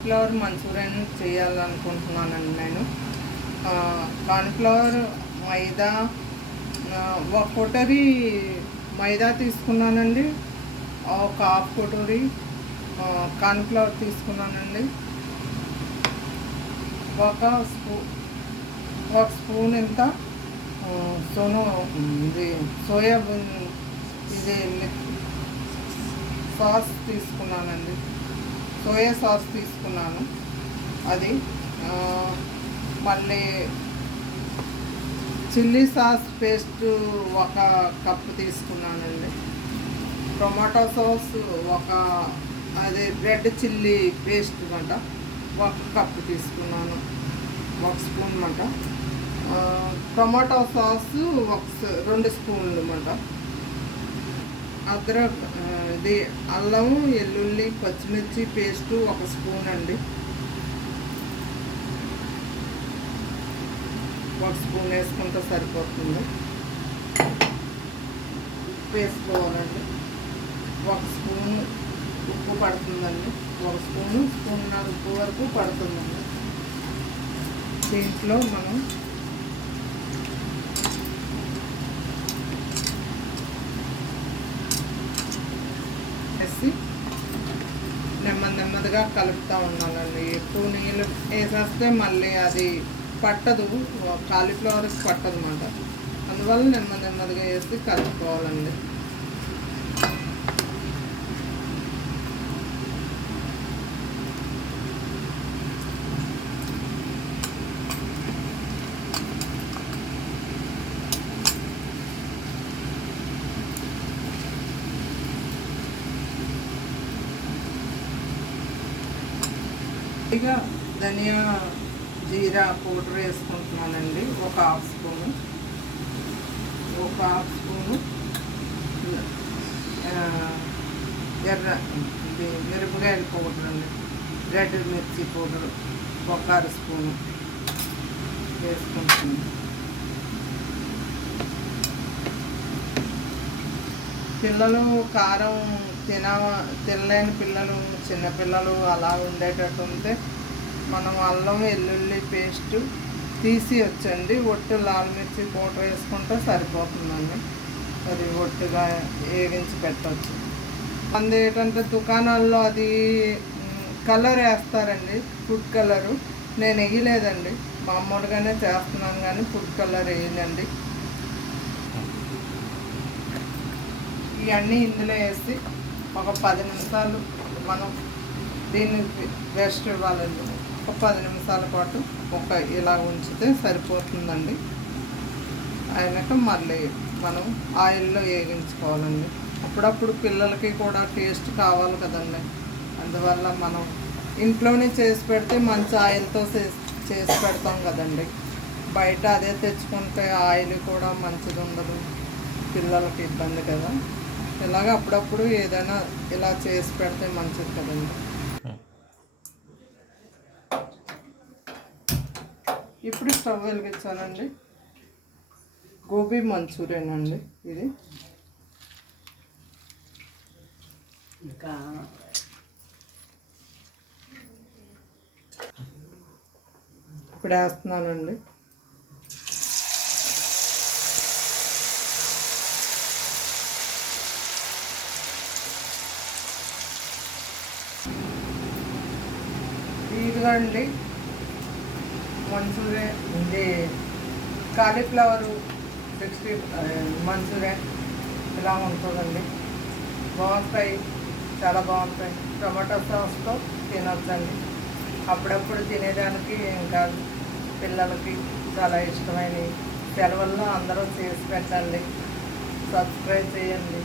Cauliflower Manchurian చేయాలనుకుంటున్నానండి నేను. Cauliflower మైదా, ఒక కటోరీ మైదా తీసుకున్నానండి. ఒక హాఫ్ కటోరీ కాలీఫ్లవర్ తీసుకున్నానండి. ఒక స్పూన్ ఇంత ఇది సోయాబీన్ ఇది సాస్ తీసుకున్నానండి. సోయా సాస్ తీసుకున్నాను. అది మళ్ళీ చిల్లీ సాస్ పేస్ట్ ఒక కప్పు తీసుకున్నానండి. టొమాటో సాస్ అది రెడ్ చిల్లీ పేస్ట్ అన్నమాట ఒక కప్పు తీసుకున్నాను, 1 స్పూన్ అన్నమాట. టొమాటో సాస్ 2 స్పూన్లు అన్నమాట. అద్రక్ ఇది అల్లం వెల్లుల్లి పచ్చిమిర్చి పేస్టు 1 స్పూన్ అండి. 1 స్పూన్ వేసుకుంటే సరిపోతుంది. ఉప్పు వేసుకోవాలండి. 1 స్పూన్ ఉప్పు పడుతుందండి. 1 స్పూన్నర ఉప్పు వరకు పడుతుందండి. దీంట్లో మనం వేసి నెమ్మదిగా కలుపుతూ ఉండాలండి. ఎక్కువ నీళ్ళు వేసేస్తే మళ్ళీ అది పట్టదు, కాలీఫ్లవర్కి పట్టదు అన్నమాట. అందువల్ల నెమ్మదిగా వేసి కలుపుకోవాలండి. ఇక ధనియా జీరా పౌడర్ వేసుకుంటున్నానండి. ఒక హాఫ్ స్పూను మిరపకాయల పౌడర్ అండి. రెడ్ మిర్చి పౌడర్ 1 స్పూను వేసుకుంటున్నాను. పిల్లలు కారం తినలేని పిల్లలు, చిన్నపిల్లలు అలా ఉండేటట్టు ఉంటే మనం అల్లం వెల్లుల్లి పేస్ట్ తీసి వచ్చండి ఒట్టు లాల్ మిర్చి పౌడర్ వేసుకుంటే సరిపోతుందండి. అది ఒట్టుగా వేగించి పెట్టవచ్చు. అందు ఏంటంటే దుకాణాల్లో అది కలర్ వేస్తారండి, ఫుడ్ కలరు. నేను వేయలేదండి, మామూలుగానే చేస్తున్నాను కానీ ఫుడ్ కలర్ వేయలేండి. ఇవన్నీ ఇందులో వేసి ఒక 10 నిమిషాలు మనం దీన్ని రెస్ట్ ఇవ్వాలండి. ఒక 10 నిమిషాల పాటు ఇలా ఉంచితే సరిపోతుందండి. అయినాక మళ్ళీ మనం ఆయిల్లో వేగించుకోవాలండి. అప్పుడప్పుడు పిల్లలకి కూడా టేస్ట్ కావాలి కదండి. అందువల్ల మనం ఇంట్లోనే చేసి పెడితే మంచి ఆయిల్తో చేసి పెడతాం కదండి. బయట అదే తెచ్చుకుంటే ఆయిల్ కూడా మంచిది ఉండదు, పిల్లలకి ఇబ్బంది కదా. ఇలాగ అప్పుడప్పుడు ఏదైనా ఇలా చేసి పెడితే మంచిది కదండి. ఇప్పుడు స్టవ్ వెలిగించాలండి. గోబీ మంచూరియన్ అండి ఇది. ఇంకా ఇప్పుడు వేస్తున్నానండి. ఇదిగోండి మంచూరియన్, ఇది కాలీఫ్లవరు 60 మంచూరియన్ ఇలా ఉంటుందండి. బాగుంటాయి, చాలా బాగుంటాయి. టమాటో సాస్తో తినొచ్చండి. అప్పుడప్పుడు తినేదానికి ఇంకా పిల్లలకి చాలా ఇష్టమైనవి. సెలవుల్లో అందరూ చేసి పెట్టండి. సబ్స్క్రైబ్ చేయండి.